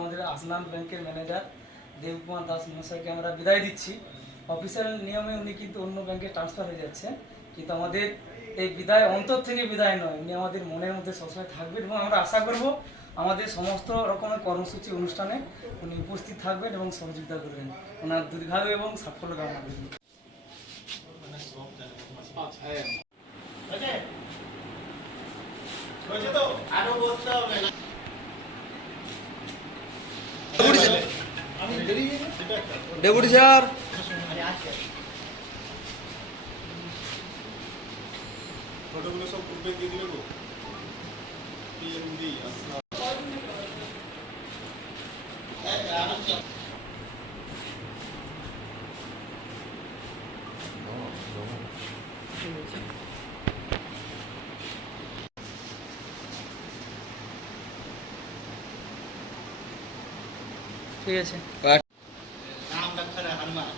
আমাদের আসনান ব্যাংকের ম্যানেজার দেবকুমার দাস মহাশয়কে আমরা বিদায় দিচ্ছি। অফিসিয়াল নিয়মে উনি কিন্তু অন্য ব্যাংকে ট্রান্সফার হয়ে যাচ্ছে কিন্তু আমাদের এই বিদায় অন্তর থেকে বিদায় নয় উনি আমাদের মনের মধ্যে সবসময় থাকবেন এবং আমরা আশা করব আমাদের সমস্ত রকমের কর্মসূচি অনুষ্ঠানে উনি উপস্থিত থাকবেন এবং সহযোগিতা করবেন। ওনার দীর্ঘায়ু এবং সাফল্য কামনা করবেন ডেপুটি স্যার। ফটোগুলো সব গ্রুপে দিয়ে দিলে গো পিএনবি আসলাম ঠিক আছে। అనుమానం